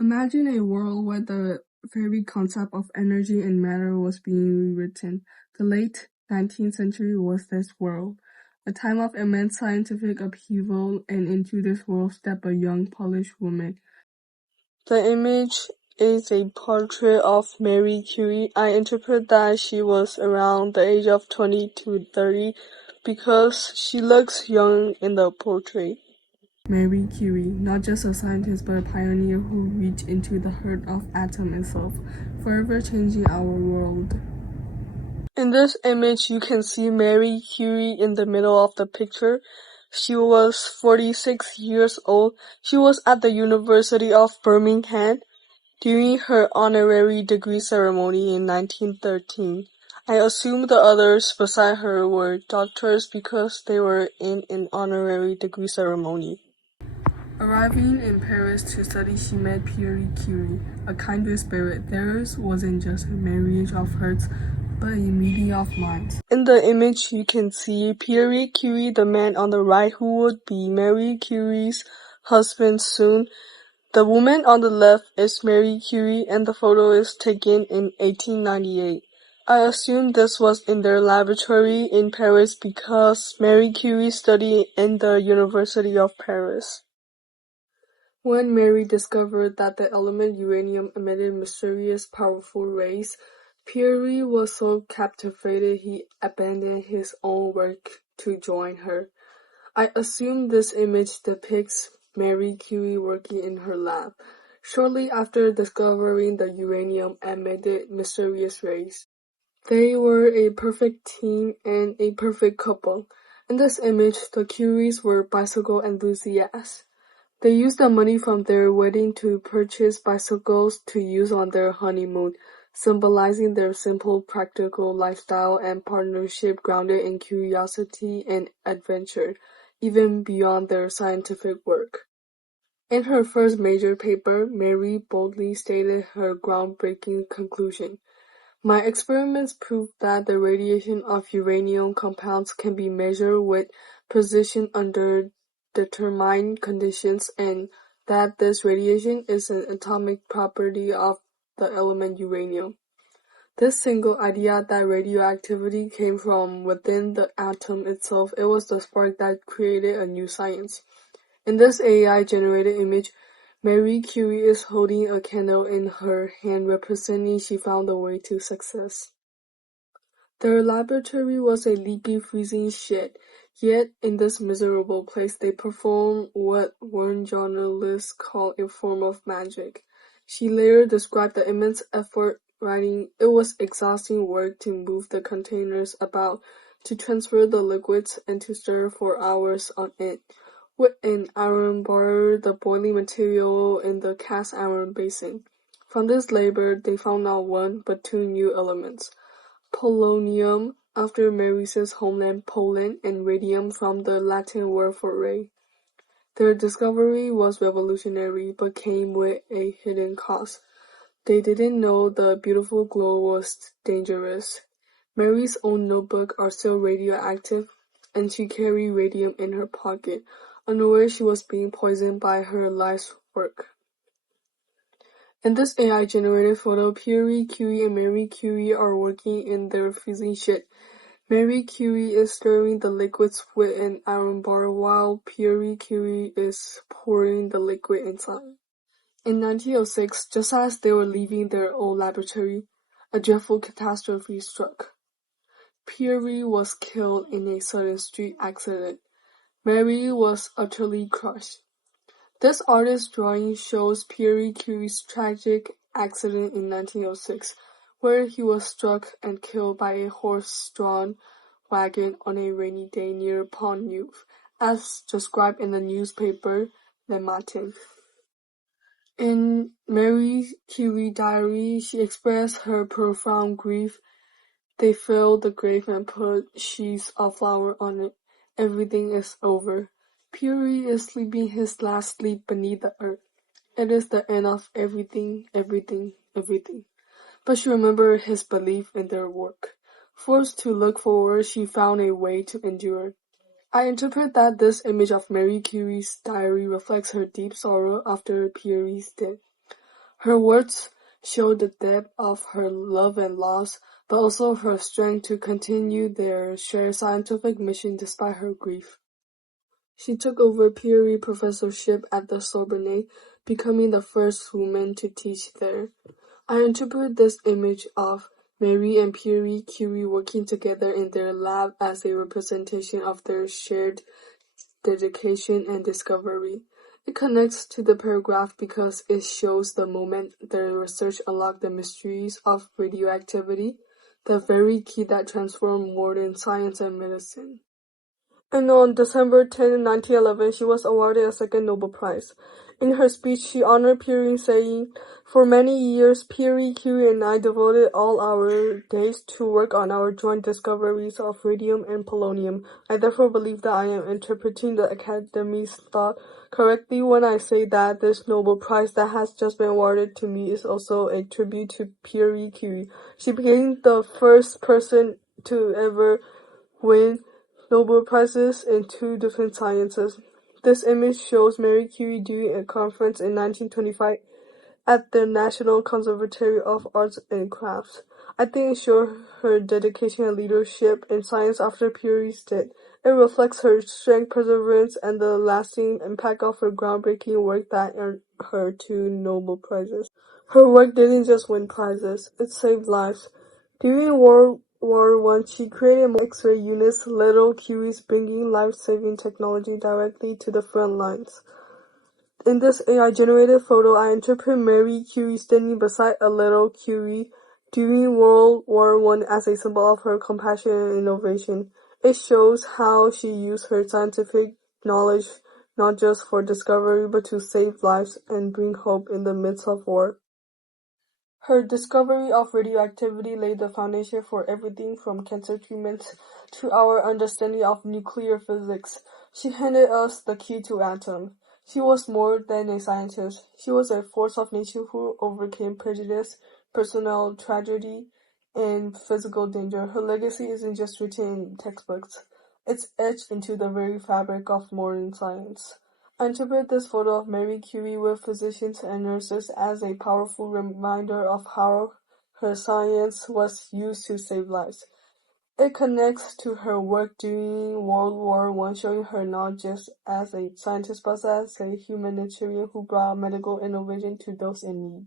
Imagine a world where the very concept of energy and matter was being rewritten. The late 19th century was this world, a time of immense scientific upheaval, and into this world stepped a young Polish woman. The image is a portrait of Marie Curie. I interpret that she was around the age of 20 to 30 because she looks young in the portrait. Marie Curie, not just a scientist but a pioneer who reached into the heart of atom itself, forever changing our world. In this image, you can see Marie Curie in the middle of the picture. She was 46 years old. She was at the University of Birmingham during her honorary degree ceremony in 1913. I assume the others beside her were doctors because they were in an honorary degree ceremony. Arriving in Paris to study, she met Pierre Curie, a kindred spirit. Theirs wasn't just a marriage of hearts, but a meeting of minds. In the image, you can see Pierre Curie, the man on the right, who would be Marie Curie's husband soon. The woman on the left is Marie Curie, and the photo is taken in 1898. I assume this was in their laboratory in Paris because Marie Curie studied in the University of Paris. When Marie discovered that the element uranium emitted mysterious, powerful rays, Pierre was so captivated he abandoned his own work to join her. I assume this image depicts Marie Curie working in her lab, shortly after discovering the uranium emitted mysterious rays. They were a perfect team and a perfect couple. In this image, the Curies were bicycle enthusiasts. They used the money from their wedding to purchase bicycles to use on their honeymoon, symbolizing their simple, practical lifestyle and partnership grounded in curiosity and adventure, even beyond their scientific work. In her first major paper, Marie boldly stated her groundbreaking conclusion. My experiments proved that the radiation of uranium compounds can be measured with precision under determined conditions, and that this radiation is an atomic property of the element uranium. This single idea that radioactivity came from within the atom itself, it was the spark that created a new science. In this AI-generated image, Marie Curie is holding a candle in her hand, representing she found the way to success. Their laboratory was a leaky, freezing shed, yet in this miserable place they performed what one journalist called a form of magic. She later described the immense effort, writing, "It was exhausting work to move the containers about, to transfer the liquids, and to stir for hours on end. With an iron bar, the boiling material in the cast iron basin. From this labor, they found not one, but two new elements. Polonium, after Marie's homeland Poland, and radium from the Latin word for ray. Their discovery was revolutionary, but came with a hidden cost. They didn't know the beautiful glow was dangerous. Marie's own notebooks are still radioactive, and she carried radium in her pocket, unaware she was being poisoned by her life's work." In this AI-generated photo, Pierre Curie and Marie Curie are working in their freezing shed. Marie Curie is stirring the liquids with an iron bar while Pierre Curie is pouring the liquid inside. In 1906, just as they were leaving their old laboratory, a dreadful catastrophe struck. Pierre was killed in a sudden street accident. Marie was utterly crushed. This artist's drawing shows Pierre Curie's tragic accident in 1906, where he was struck and killed by a horse-drawn wagon on a rainy day near Pont-Neuf, as described in the newspaper Le Matin. In Marie Curie's diary, she expressed her profound grief. "They filled the grave and put sheaths of flowers on it. Everything is over. Pierre is sleeping his last sleep beneath the earth. It is the end of everything, everything, everything." But she remembered his belief in their work. Forced to look forward, she found a way to endure. I interpret that this image of Marie Curie's diary reflects her deep sorrow after Pierre's death. Her words show the depth of her love and loss, but also her strength to continue their shared scientific mission despite her grief. She took over Curie professorship at the Sorbonne, becoming the first woman to teach there. I interpret this image of Marie and Pierre Curie working together in their lab as a representation of their shared dedication and discovery. It connects to the paragraph because it shows the moment their research unlocked the mysteries of radioactivity, the very key that transformed modern science and medicine. And on December 10, 1911, she was awarded a second Nobel Prize. In her speech, she honored Curie, saying, "For many years, Pierre Curie and I devoted all our days to work on our joint discoveries of radium and polonium. I therefore believe that I am interpreting the Academy's thought correctly when I say that this Nobel Prize that has just been awarded to me is also a tribute to Pierre Curie. She became the first person to ever win Nobel Prizes in two different sciences." This image shows Marie Curie during a conference in 1925 at the National Conservatory of Arts and Crafts. I think it shows her dedication and leadership in science after Curie's death. It reflects her strength, perseverance, and the lasting impact of her groundbreaking work that earned her two Nobel Prizes. Her work didn't just win prizes, it saved lives. During World War I, she created X-ray units, little Curies bringing life-saving technology directly to the front lines. In this AI-generated photo, I interpret Marie Curie standing beside a little Curie during World War I as a symbol of her compassion and innovation. It shows how she used her scientific knowledge not just for discovery but to save lives and bring hope in the midst of war. Her discovery of radioactivity laid the foundation for everything from cancer treatments to our understanding of nuclear physics. She handed us the key to atoms. She was more than a scientist. She was a force of nature who overcame prejudice, personal tragedy, and physical danger. Her legacy isn't just written in textbooks. It's etched into the very fabric of modern science. I interpret this photo of Marie Curie with physicians and nurses as a powerful reminder of how her science was used to save lives. It connects to her work during World War I, showing her not just as a scientist but as a humanitarian who brought medical innovation to those in need.